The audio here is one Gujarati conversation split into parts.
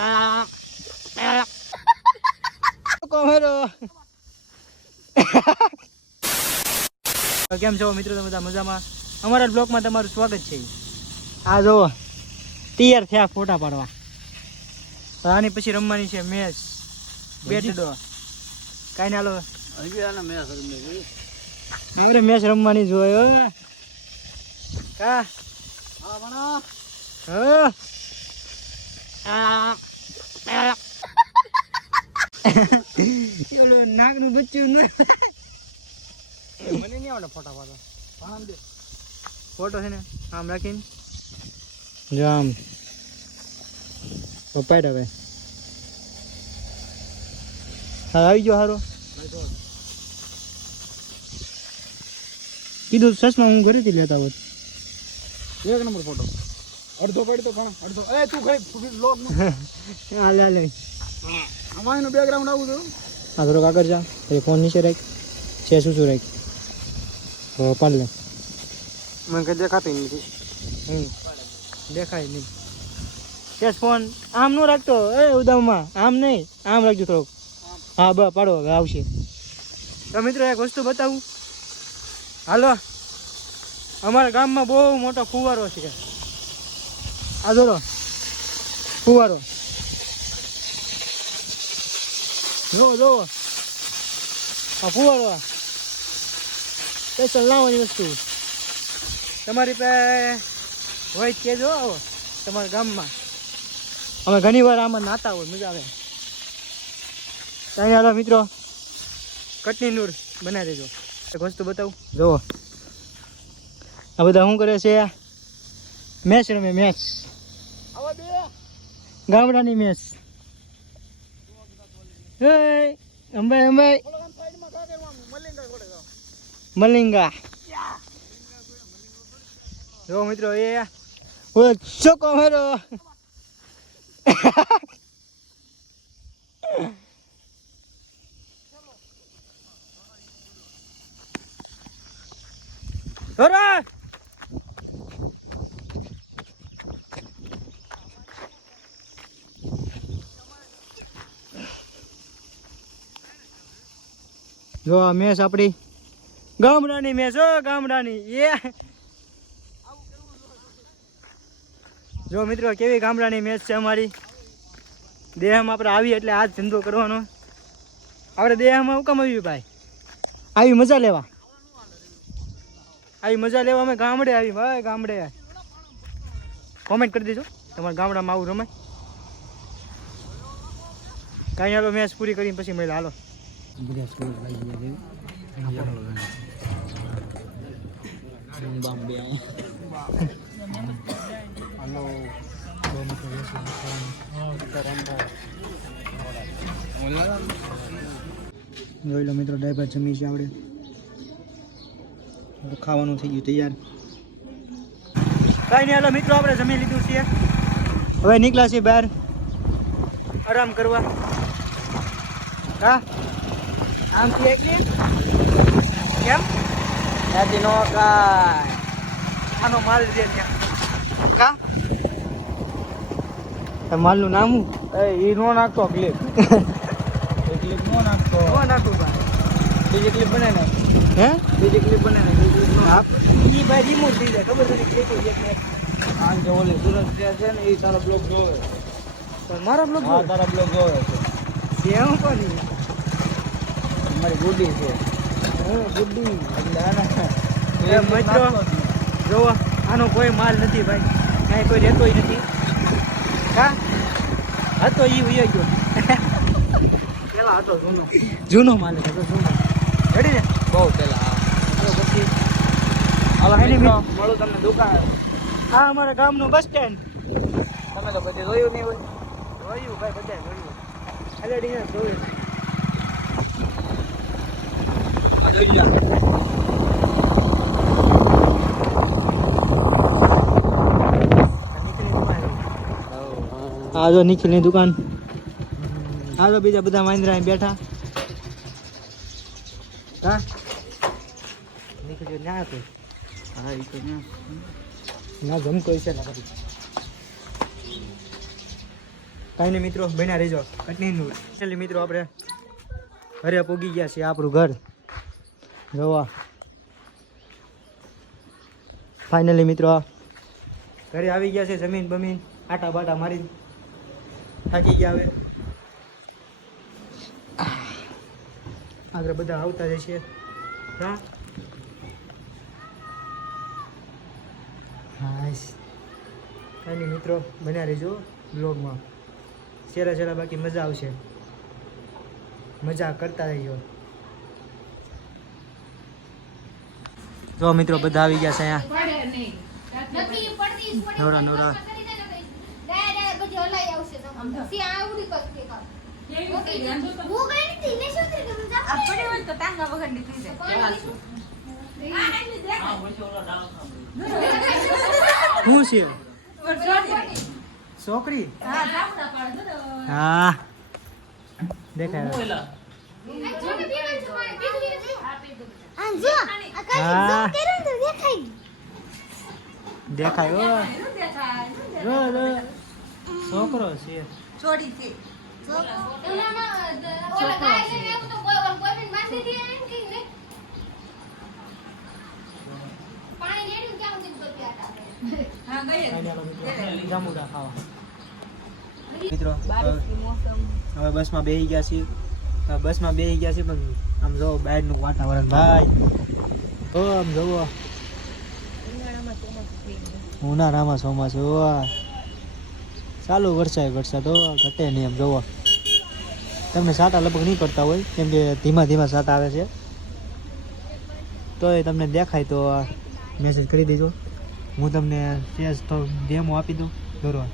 કેમ છો મિત્રો? તમે બધા મજામાં? અમારા બ્લોગમાં તમારું સ્વાગત છે. આ જો તૈયાર થયા ફોટા પાડવા. આની પછી રમવાની છે મેચ. બેટડો કાંઈ ના લો. આપણે મેચ રમવાની જોયો કા? હા આ આ. ઓલું નાકનું બચ્ચું ન મને નહીં આવડે ફોટા પાડવા. ફોટો છે ને આમ રાખીને. જો આમ. પપ્પાઈ હવે. હા આવી ગયો હારો. કીધું સસમાં હું ઘરેથી લેતા હોત. એક નંબર ફોટો. અડધો પડતો ઘણો. અડધો એ તું ખાઈ લોક હાલે હાલે. આમાં એનું બેકગ્રાઉન્ડ આવું છું હા. થોડોક આગળ જા પછી ફોન નીચે રાખ. છે શું શું રાખ તો પાડ લે મને કંઈ દેખાતી નથી. હમ. દેખાય નહીં. કેસ ફોન આમ નો રાખતો. એ ઉદામમાં આમ નહીં. આમ રાખજો થોડોક. હા બસ પાડો. હવે આવશે. તો મિત્રો એક વસ્તુ બતાવું. હાલો. અમારા ગામમાં બહુ મોટો ફુવારો છે. આ જોડો. ફુવારો. જો જો આ ફુવારો સ્પેશિયલ લાવવાની વસ્તુ તમારી પાસે હોય કેજો આવો તમારા ગામમાં. અમે ઘણી વાર આમાં નાતા હોય મજા આવે. ત્યાં હાલો મિત્રો. કટની નૂર બનાવી દેજો. એક વસ્તુ બતાવું. જુઓ આ બધા શું કરે છે? મેચ રમે મેચ. ગામડાની મેચ. અંબાઈ અંબાઈ ઓલો આમ સાઈડમાં કા કરવાનું મલિંગા જોડે જાઓ મલિંગા જો મિત્રો એ ઓય ચોકો મારો ધોરા જો આ મેચ આપણી ગામડાની મેચ હો, ગામડાની. એ. જો મિત્રો, કેવી ગામડાની મેચ છે અમારી? દેહમાં આપણે આવી એટલે આ જ ધંધો કરવાનો. આપણે દેહમાં હુકમ આવ્યું ભાઈ? આવી મજા લેવા. આવી મજા લેવા અમે ગામડે આવી. ભાઈ, ગામડે. કોમેન્ટ કરી દેજો. તમારા ગામડામાં આવું રમાય. કાંઈ હાલો, મેચ પૂરી કરીને પછી મળે હાલો. જોઈ લો મિત્રો ડાયબર જમી છે આપણે. ખાવાનું થઈ ગયું તૈયાર. કાંઈ નહીં હાલો મિત્રો આપણે જમી લીધું છે. હવે નીકળ્યા છીએ બહાર. આરામ કરવા. હા? આમ થી એકલી કેમ? ત્યાંથી નો કાય આનો માલ ત્યાં. કા? માલનું નામ એ ઈ નો નાખતો ક્લિપ એ ક્લિપ નો નાખતો. નો નાખું ભાઈ. બીજી ક્લિપ બને ને? હે? બીજી ક્લિપ બને ને? બીજી ક્લિપ નો હા ઈ ભાઈ રિમોટ થઈ જાય. ખબર નથી ક્લિક હોય એટલે આ જે ઓલી સુરત છે ને એ તારો બ્લોગ જોવે. પણ મારા બ્લોગ હા તારા બ્લોગ જોવે છે. કેમ કોની મારી ગુડી છે. હું ગુડ્ડી એટલે આને મિત્રો જોવો આનો કોઈ માલ નથી ભાઈ. કાંઈ કોઈ રહેતોય નથી. કા હતો ઈ ઉયો ગયો. પેલા હતો જૂનો. જૂનો માલ હતો જૂનો. રેડી ને? બહુ પેલા હાલો પછી હાલો એની મિત્રો. મળું તમને દુકાન. આ અમારા ગામનું બસ સ્ટેન્ડ. તમે તો કદી જોયું નહીં હોય. જોયું ભાઈ બધા જોયું. ઓલરેડી જોયું. આ જો નિખિલની દુકાન. આ બીજા બધા મહિન્દ્રા બેઠા. હા? નિખિલ ના હતું હા એ તો. ના જમકો છે ના કાંઈ નહીં મિત્રો, બન્યા રહેજો. કટનીનું. ચાલી મિત્રો, આપણે ઘરે પૂગી ગયા છીએ આપણું ઘર. જોવા. ફાઇનલી મિત્રો, ઘરે આવી ગયા છે જમીન બમીન, આટા બાટા મારી થાકી ગયા હવે. આગળ બધા આવતા જશે હા? હાશ કાંઈ મિત્રો, બન્યા રહેજો બ્લોગમાં છેલ્લા છેલ્લા બાકી મજા આવશે. મજા કરતા રહીજો જો મિત્રો બધા આવી ગયા છે અહીંયા. નવરા નવરા. હું છે? છોકરી? હા. દેખાય. હા. દેખાય ઓ જો, જો. છોકરો છે. છોડી છે મિત્રો હવે- હવે બસમાં બેસી ગયા છીએ. બસ બસમાં બેસી ગયા છીએ પણ આમ જોવો બહારનું વાતાવરણ ભાઈ. ઓ આમ જોવો ઉનાળામાં ચોમાસું ઓ ચાલુ વરસાદ વરસાદ ઘટે નહીં એમ, જવો. તમને સાટા લગભગ નહીં પડતા હોય, કેમ કે ધીમા ધીમા સાટા આવે છે. તોય તમને દેખાય તો મેસેજ કરી દેજો. હું તમને સેજ તો ડેમો આપી દઉં દોરવા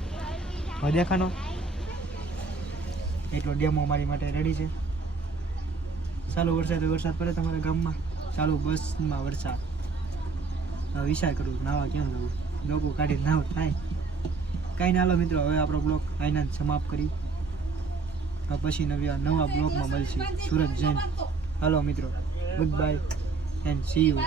હવે દેખાનો. એટલો ડેમો મારી માટે રેડી છે. ચાલુ વરસાદ વરસાદ પડે તમારા ગામમાં. ચાલુ બસમાં વરસાદ. હવે વિચાર કરું નાવા કેમ જવું લોકો કાઢી નાવ થાય. કાંઈ ના હાલો મિત્રો, હવે આપણો બ્લોગ આઈના સમાપ્ત કરી. પછી નવા નવા બ્લોગમાં મળશે. સુરત જૈન. હાલો મિત્રો good bye and see you